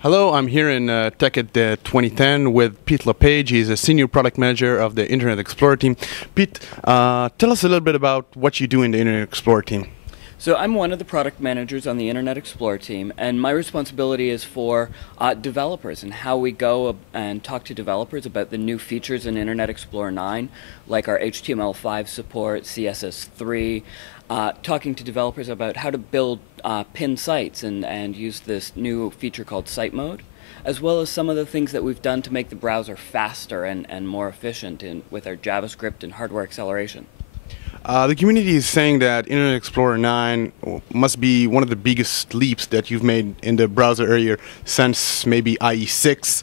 Hello, I'm here in Tech at 2010 with Pete LePage. He's a senior product manager of the Internet Explorer team. Pete, tell us a little bit about what you do in the Internet Explorer team. So I'm one of the product managers on the Internet Explorer team, and my responsibility is for developers and how we go and talk to developers about the new features in Internet Explorer 9, like our HTML5 support, CSS3, talking to developers about how to build pinned sites and use this new feature called Site Mode, as well as some of the things that we've done to make the browser faster and more efficient with our JavaScript and hardware acceleration. The community is saying that Internet Explorer 9 must be one of the biggest leaps that you've made in the browser area since maybe IE6,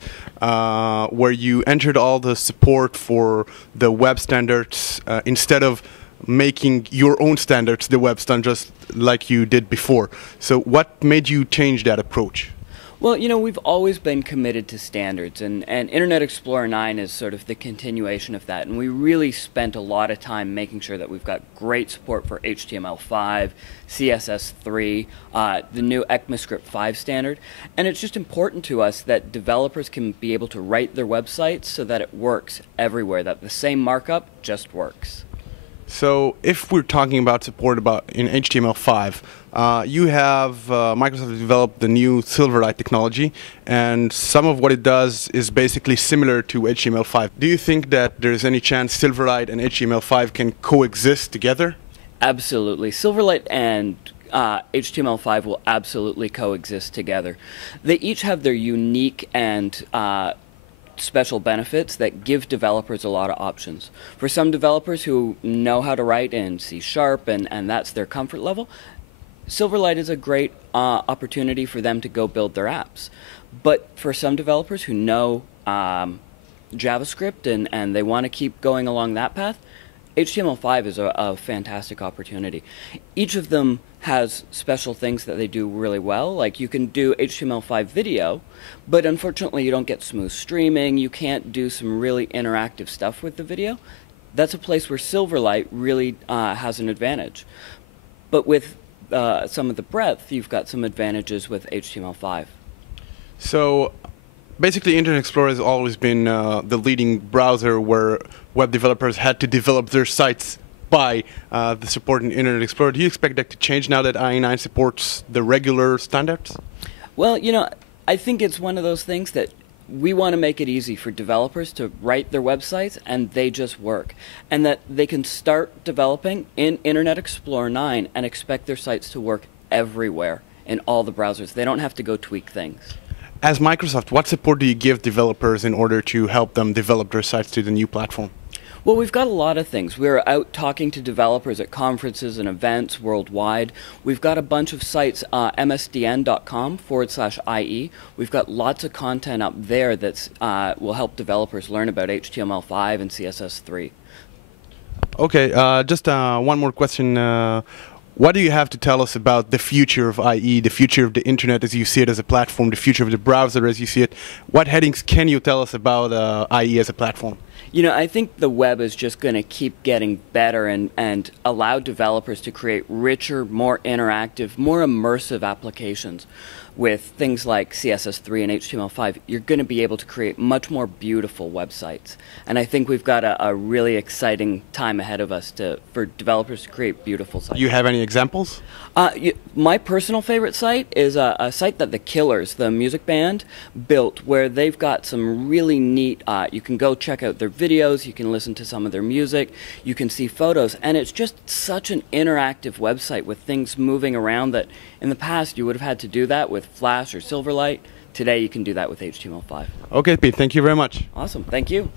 where you entered all the support for the web standards instead of making your own standards the web standards like you did before. So what made you change that approach? Well, you know, we've always been committed to standards, and Internet Explorer 9 is sort of the continuation of that, and we really spent a lot of time making sure that we've got great support for HTML5, CSS3, the new ECMAScript 5 standard, and it's just important to us that developers can be able to write their websites so that it works everywhere, that the same markup just works. So if we're talking about support in HTML5, you have Microsoft developed the new Silverlight technology, and some of what it does is basically similar to HTML5. Do you think that there's any chance Silverlight and HTML5 can coexist together? Absolutely. Silverlight and HTML5 will absolutely coexist together. They each have their unique and special benefits that give developers a lot of options. For some developers who know how to write in C# and that's their comfort level, Silverlight is a great opportunity for them to go build their apps. But for some developers who know JavaScript and they want to keep going along that path, HTML5 is a fantastic opportunity. Each of them has special things that they do really well. Like you can do HTML5 video, but unfortunately you don't get smooth streaming. You can't do some really interactive stuff with the video. That's a place where Silverlight really has an advantage. But with some of the breadth, you've got some advantages with HTML5. So basically, Internet Explorer has always been the leading browser where web developers had to develop their sites by the support in Internet Explorer. Do you expect that to change now that IE9 supports the regular standards? Well, you know, I think it's one of those things that we want to make it easy for developers to write their websites and they just work. And that they can start developing in Internet Explorer 9 and expect their sites to work everywhere in all the browsers. They don't have to go tweak things. As Microsoft, what support do you give developers in order to help them develop their sites to the new platform? Well, we've got a lot of things. We're out talking to developers at conferences and events worldwide. We've got a bunch of sites, msdn.com/IE. We've got lots of content up there that will help developers learn about HTML5 and CSS3. Okay, just one more question. What do you have to tell us about the future of IE, the future of the internet as you see it as a platform, the future of the browser as you see it? What headings can you tell us about IE as a platform? You know, I think the web is just going to keep getting better and allow developers to create richer, more interactive, more immersive applications. With things like CSS3 and HTML5, you're going to be able to create much more beautiful websites. And I think we've got a really exciting time ahead of us for developers to create beautiful sites. You have any examples? My personal favorite site is a site that the Killers, the music band, built, where they've got some really neat, you can go check out their videos, you can listen to some of their music, you can see photos, and it's just such an interactive website with things moving around that in the past you would have had to do that with Flash or Silverlight. Today you can do that with HTML5. Okay, Pete, thank you very much. Awesome, thank you.